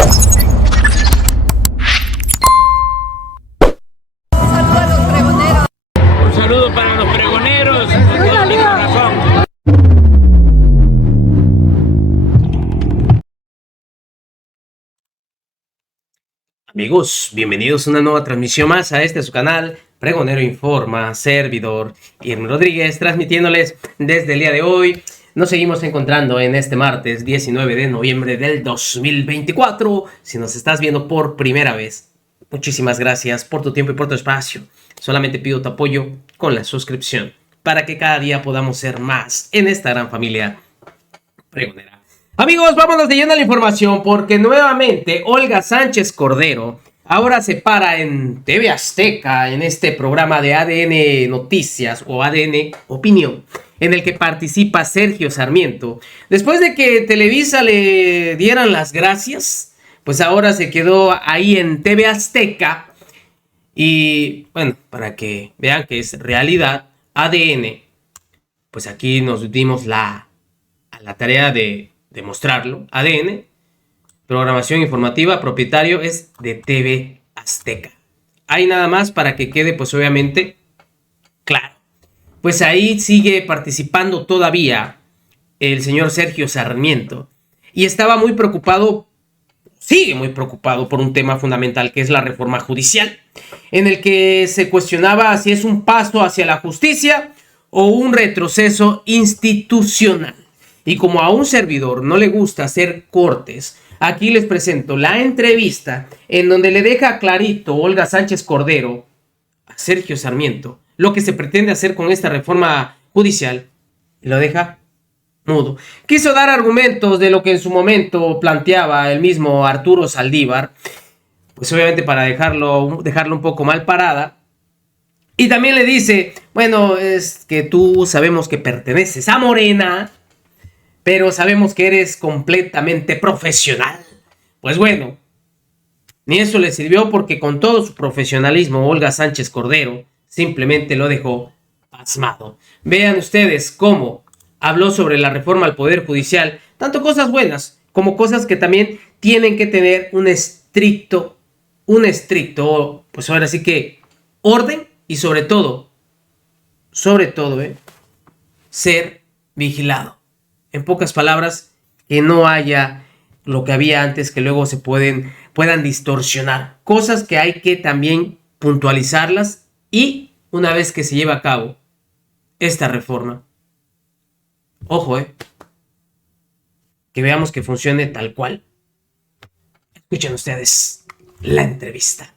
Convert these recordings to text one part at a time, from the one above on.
Un saludo para los pregoneros, con todo mi corazón. Amigos, bienvenidos a una nueva transmisión más a su canal, Pregonero Informa, servidor Irma Rodríguez, transmitiéndoles desde el día de hoy. Nos seguimos encontrando en este martes 19 de noviembre del 2024. Si nos estás viendo por primera vez, muchísimas gracias por tu tiempo y por tu espacio. Solamente pido tu apoyo con la suscripción para que cada día podamos ser más en esta gran familia pregonera. Amigos, vámonos de lleno a la información porque nuevamente Olga Sánchez Cordero ahora se para en TV Azteca en este programa de ADN Noticias o ADN Opinión, en el que participa Sergio Sarmiento. Después de que Televisa le dieran las gracias, pues ahora se quedó ahí en TV Azteca. Y bueno, para que vean que es realidad, ADN, pues aquí nos dimos a la tarea de demostrarlo. ADN, programación informativa, propietario es de TV Azteca. Ahí nada más para que quede pues obviamente claro. Pues ahí sigue participando todavía el señor Sergio Sarmiento. Y estaba muy preocupado, sigue muy preocupado por un tema fundamental que es la reforma judicial, en el que se cuestionaba si es un paso hacia la justicia o un retroceso institucional. Y como a un servidor no le gusta hacer cortes, aquí les presento la entrevista en donde le deja clarito Olga Sánchez Cordero a Sergio Sarmiento lo que se pretende hacer con esta reforma judicial y lo deja mudo. Quiso dar argumentos de lo que en su momento planteaba el mismo Arturo Saldívar, pues obviamente para dejarlo un poco mal parada. Y también le dice, bueno, es que tú sabemos que perteneces a Morena, pero sabemos que eres completamente profesional. Pues bueno, ni eso le sirvió porque con todo su profesionalismo Olga Sánchez Cordero simplemente lo dejó pasmado. Vean ustedes cómo habló sobre la reforma al Poder Judicial, tanto cosas buenas como cosas que también tienen que tener un estricto, pues ahora sí que orden y sobre todo, ser vigilado. En pocas palabras, que no haya lo que había antes, que luego se puedan distorsionar. Cosas que hay que también puntualizarlas y una vez que se lleve a cabo esta reforma, ojo, que veamos que funcione tal cual. Escuchen ustedes la entrevista.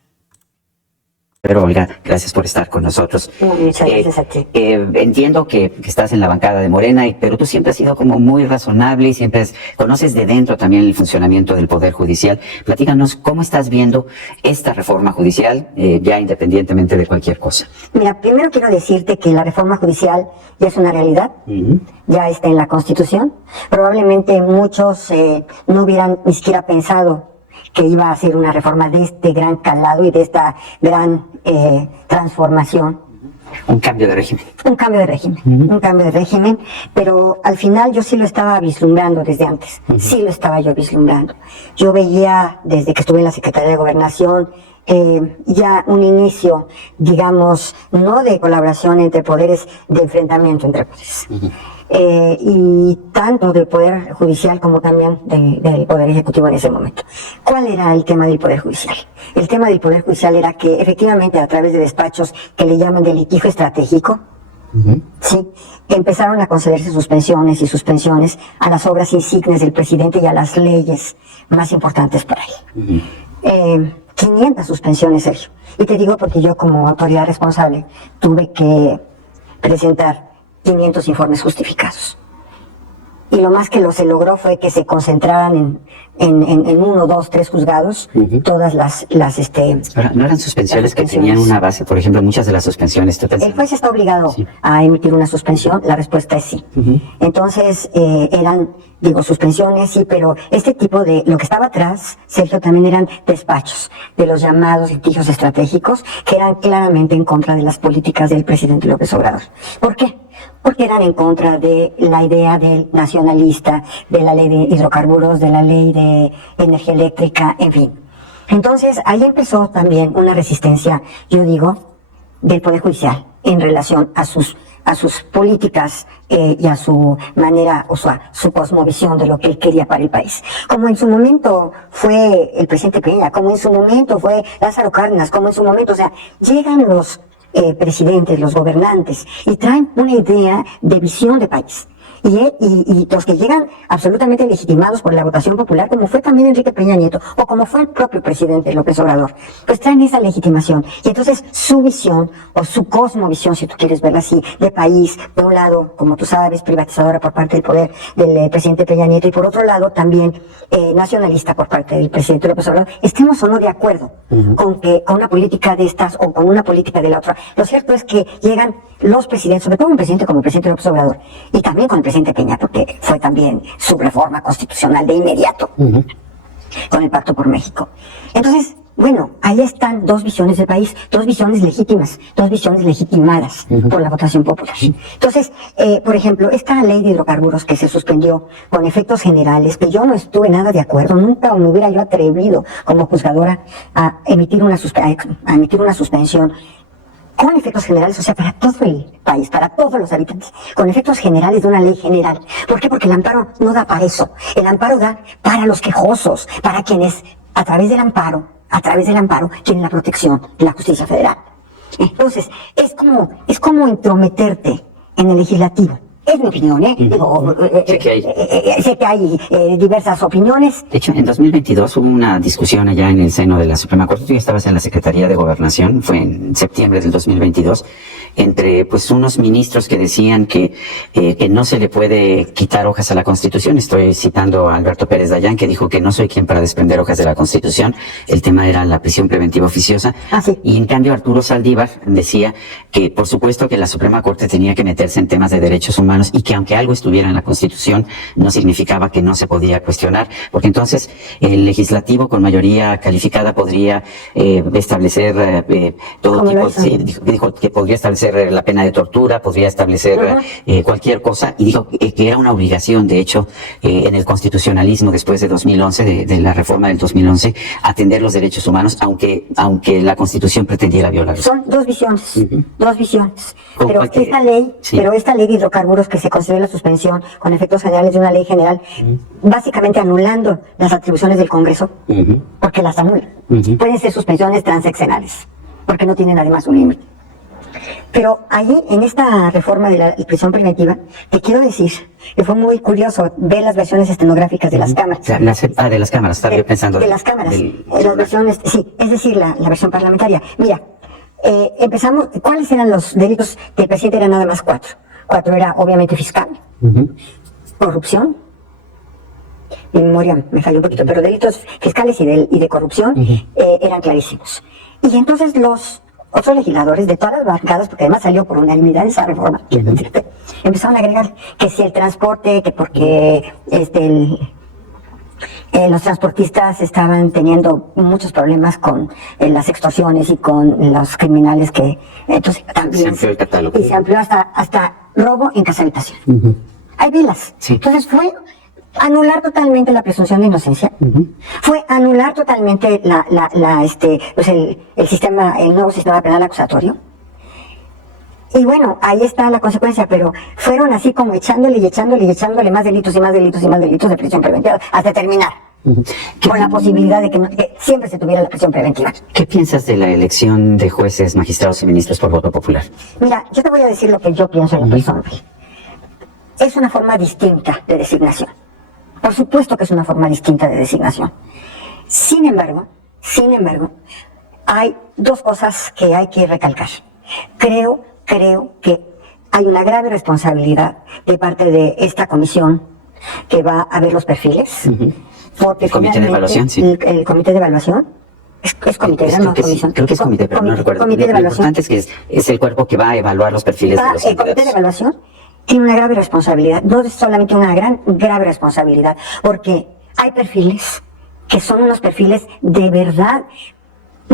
Pero Olga, gracias por estar con nosotros. Muchas gracias a ti. Entiendo que estás en la bancada de Morena, pero tú siempre has sido como muy razonable y siempre conoces de dentro también el funcionamiento del Poder Judicial. Platícanos cómo estás viendo esta reforma judicial, ya independientemente de cualquier cosa. Mira, primero quiero decirte que la reforma judicial ya es una realidad, ya está en la Constitución. Probablemente muchos no hubieran ni siquiera pensado que iba a ser una reforma de este gran calado y de esta gran transformación. Un cambio de régimen. Un cambio de régimen, un cambio de régimen, pero al final yo sí lo estaba vislumbrando desde antes, sí lo estaba yo vislumbrando. Yo veía desde que estuve en la Secretaría de Gobernación ya un inicio, digamos, no de colaboración entre poderes, de enfrentamiento entre poderes. Y tanto del Poder Judicial como también del Poder Ejecutivo en ese momento. ¿Cuál era el tema del Poder Judicial? El tema del Poder Judicial era que efectivamente a través de despachos que le llaman de litigio estratégico, sí, empezaron a concederse suspensiones y suspensiones a las obras insignes del presidente y a las leyes más importantes para él. 500 suspensiones, Sergio. Y te digo porque yo como autoridad responsable tuve que presentar 500 informes justificados. Y lo más que se logró fue que se concentraran en 1, 2, 3 juzgados, todas las Ahora, ¿no eran suspensiones que tenían una base? Por ejemplo, muchas de las suspensiones... El juez está obligado a emitir una suspensión, la respuesta es sí. Entonces, eran, suspensiones, sí, pero este tipo de... Lo que estaba atrás, Sergio, también eran despachos de los llamados litigios estratégicos, que eran claramente en contra de las políticas del presidente López Obrador. ¿Por qué? porque eran en contra de la idea del nacionalista, de la ley de hidrocarburos, de la ley de energía eléctrica, en fin. Entonces, ahí empezó también una resistencia, yo digo, del Poder Judicial en relación a sus políticas y a su manera, o sea, su cosmovisión de lo que él quería para el país. Como en su momento fue el presidente Peña, como en su momento fue Lázaro Cárdenas, como en su momento, o sea, llegan los presidentes, los gobernantes, y traen una idea de visión de país. Y los que llegan absolutamente legitimados por la votación popular, como fue también Enrique Peña Nieto, o como fue el propio presidente López Obrador, pues traen esa legitimación. Y entonces su visión, o su cosmovisión, si tú quieres verla así, de país, por un lado, como tú sabes, privatizadora por parte del poder del presidente Peña Nieto, y por otro lado también nacionalista por parte del presidente López Obrador, estemos o no de acuerdo con que con una política de estas o con una política de la otra. Lo cierto es que llegan los presidentes, sobre todo un presidente como el presidente López Obrador, y también con el presidente Peña, porque fue también su reforma constitucional de inmediato, con el Pacto por México. Entonces, bueno, ahí están dos visiones del país, dos visiones legítimas, dos visiones legitimadas por la votación popular. Entonces, por ejemplo, esta ley de hidrocarburos que se suspendió con efectos generales, que yo no estuve nada de acuerdo, nunca me hubiera yo atrevido como juzgadora a emitir una suspensión con efectos generales, o sea, para todo el país, para todos los habitantes, con efectos generales de una ley general. ¿Por qué? Porque el amparo no da para eso. El amparo da para los quejosos, para quienes, a través del amparo, tienen la protección de la justicia federal. Entonces, es como entrometerte en el legislativo. Es mi opinión, ¿eh? Digo, sé que hay diversas opiniones. De hecho, en 2022 hubo una discusión allá en el seno de la Suprema Corte. Tú ya estabas en la Secretaría de Gobernación, fue en septiembre del 2022, entre pues unos ministros que decían que no se le puede quitar hojas a la Constitución. Estoy citando a Alberto Pérez Dayán, que dijo que no soy quien para desprender hojas de la Constitución. El tema era la prisión preventiva oficiosa. Sí. Y en cambio Arturo Saldívar decía que por supuesto que la Suprema Corte tenía que meterse en temas de derechos humanos y que aunque algo estuviera en la Constitución no significaba que no se podía cuestionar, porque entonces el legislativo con mayoría calificada podría establecer todo tipo, dijo que podría establecer la pena de tortura, podría establecer cualquier cosa, y dijo que era una obligación, de hecho, en el constitucionalismo después de 2011, de la reforma del 2011, atender los derechos humanos, aunque la Constitución pretendiera violarlos. Son dos visiones, pero esta ley de hidrocarburos que se concedió la suspensión con efectos generales de una ley general, básicamente anulando las atribuciones del Congreso, porque las anula. Pueden ser suspensiones transeccionales, porque no tienen además un límite. Pero ahí, en esta reforma de la prisión preventiva, te quiero decir que fue muy curioso ver las versiones estenográficas de las cámaras. De las cámaras, estaba yo pensando. De las cámaras, las versiones, sí, es decir, la versión parlamentaria. Mira, empezamos, ¿cuáles eran los delitos del presidente? Eran nada más 4. 4 era obviamente fiscal, corrupción, mi memoria me falló un poquito, pero delitos fiscales y de corrupción eran clarísimos. Y entonces los otros legisladores de todas las bancadas, porque además salió por unanimidad esa reforma, empezaron a agregar que si el transporte, que porque los transportistas estaban teniendo muchos problemas con las extorsiones y con los criminales que entonces también se amplió el catálogo. Y se amplió hasta robo en casa habitación. Hay velas. Sí. Entonces fue anular totalmente la presunción de inocencia. Fue anular totalmente el sistema, el nuevo sistema penal acusatorio. Y bueno, ahí está la consecuencia, pero fueron así como echándole más delitos y más delitos y más delitos de prisión preventiva hasta terminar. Con la posibilidad de que siempre se tuviera la prisión preventiva. ¿Qué piensas de la elección de jueces, magistrados y ministros por voto popular? Mira, yo te voy a decir lo que yo pienso en lo personal. Es una forma distinta de designación. Por supuesto que es una forma distinta de designación. Sin embargo, hay dos cosas que hay que recalcar. Creo que hay una grave responsabilidad de parte de esta comisión que va a ver los perfiles. Porque el comité de evaluación, sí. El comité de evaluación. Es comité, no comisión. Creo que es comité, pero no recuerdo. Comité de evaluación. Lo importante es que es el cuerpo que va a evaluar los perfiles de los El comité de evaluación tiene una grave responsabilidad. No es solamente una grave responsabilidad, porque hay perfiles que son unos perfiles de verdad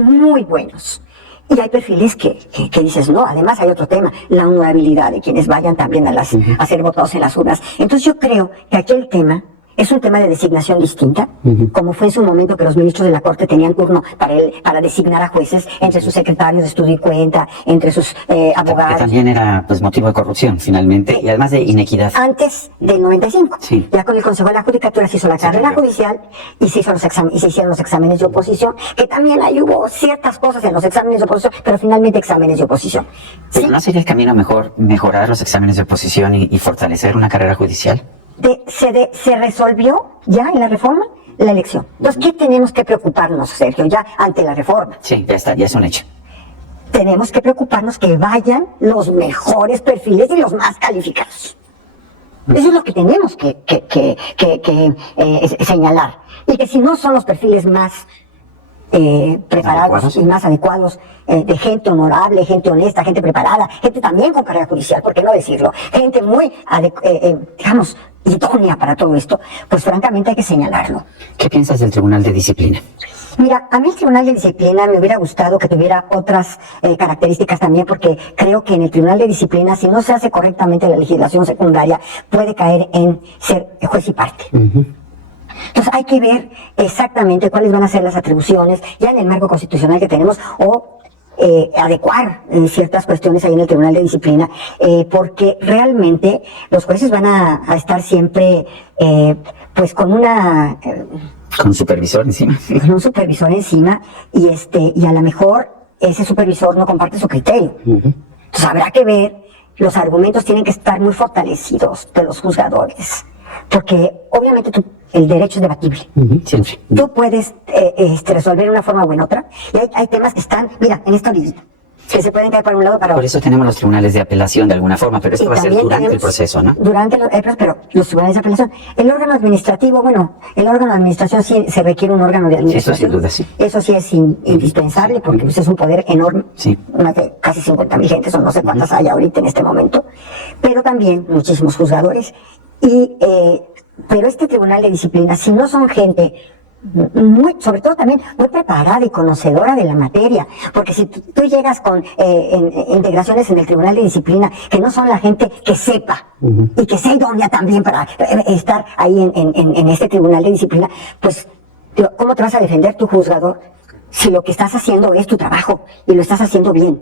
muy buenos. Y hay perfiles que dices, no, además hay otro tema, la honorabilidad de quienes vayan también a ser votados en las urnas. Entonces yo creo que aquí el tema es un tema de designación distinta, como fue en su momento que los ministros de la Corte tenían turno para designar a jueces entre sus secretarios de estudio y cuenta, entre sus abogados. Que también era pues motivo de corrupción finalmente, y además de inequidad. Antes del 95. Sí. Ya con el Consejo de la Judicatura se hizo la carrera judicial y se hicieron los exámenes de oposición, que también ahí hubo ciertas cosas en los exámenes de oposición, pero finalmente exámenes de oposición. ¿Sí? ¿No sería el camino mejor mejorar los exámenes de oposición y fortalecer una carrera judicial? Se resolvió ya en la reforma la elección. Entonces, ¿qué tenemos que preocuparnos, Sergio, ya ante la reforma? Sí, ya está, ya es un hecho. Tenemos que preocuparnos que vayan los mejores perfiles y los más calificados. Eso es lo que tenemos que señalar. Y que si no son los perfiles más preparados y más adecuados, de gente honorable, gente honesta, gente preparada, gente también con carrera judicial, ¿por qué no decirlo? Gente muy, digamos, idónea para todo esto, pues francamente hay que señalarlo. ¿Qué piensas del Tribunal de Disciplina? Mira, a mí el Tribunal de Disciplina me hubiera gustado que tuviera otras características también, porque creo que en el Tribunal de Disciplina, si no se hace correctamente la legislación secundaria, puede caer en ser juez y parte. Entonces hay que ver exactamente cuáles van a ser las atribuciones ya en el marco constitucional que tenemos o adecuar ciertas cuestiones ahí en el Tribunal de Disciplina, porque realmente los jueces van a estar siempre pues con con supervisor encima. Con un supervisor encima y a lo mejor ese supervisor no comparte su criterio. Entonces habrá que ver, los argumentos tienen que estar muy fortalecidos de los juzgadores, porque obviamente el derecho es debatible. Siempre. Tú puedes resolver de una forma u en otra, y hay temas que están, mira, en esta orillita, que se pueden caer para un lado o para otro. Por eso tenemos los tribunales de apelación de alguna forma, pero esto va a ser durante el proceso, ¿no? Pero los tribunales de apelación. El órgano administrativo, el órgano de administración sí se requiere un órgano de administración. Eso sin duda, sí. Eso sí es indispensable porque pues, es un poder enorme. Sí. Más de casi 50,000 gentes, o no sé cuántas hay ahorita en este momento. Pero también muchísimos juzgadores. Pero este tribunal de disciplina, si no son gente sobre todo también muy preparada y conocedora de la materia, porque si tú llegas con integraciones en el Tribunal de Disciplina que no son la gente que sepa y que sea idónea también para estar ahí en este Tribunal de Disciplina, pues ¿cómo te vas a defender tu juzgador si lo que estás haciendo es tu trabajo y lo estás haciendo bien?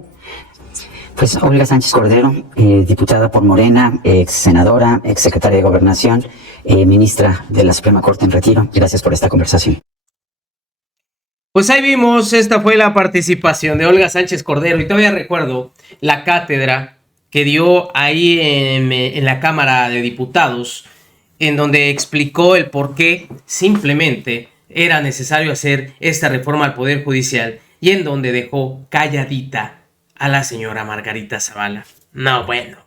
Pues Olga Sánchez Cordero, diputada por Morena, ex senadora, ex secretaria de Gobernación, ministra de la Suprema Corte en retiro. Gracias por esta conversación. Pues ahí vimos, esta fue la participación de Olga Sánchez Cordero, y todavía recuerdo la cátedra que dio ahí en la Cámara de Diputados, en donde explicó el por qué simplemente era necesario hacer esta reforma al Poder Judicial, y en donde dejó calladita a la señora Margarita Zavala. No, bueno.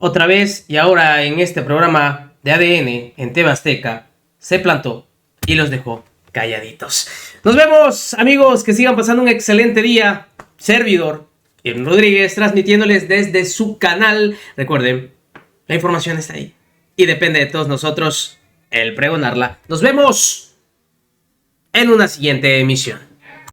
Otra vez, y ahora en este programa de ADN en TV Azteca, se plantó y los dejó calladitos. Nos vemos, amigos, que sigan pasando un excelente día. Servidor Irving Rodríguez, transmitiéndoles desde su canal. Recuerden, la información está ahí y depende de todos nosotros el pregonarla. Nos vemos en una siguiente emisión.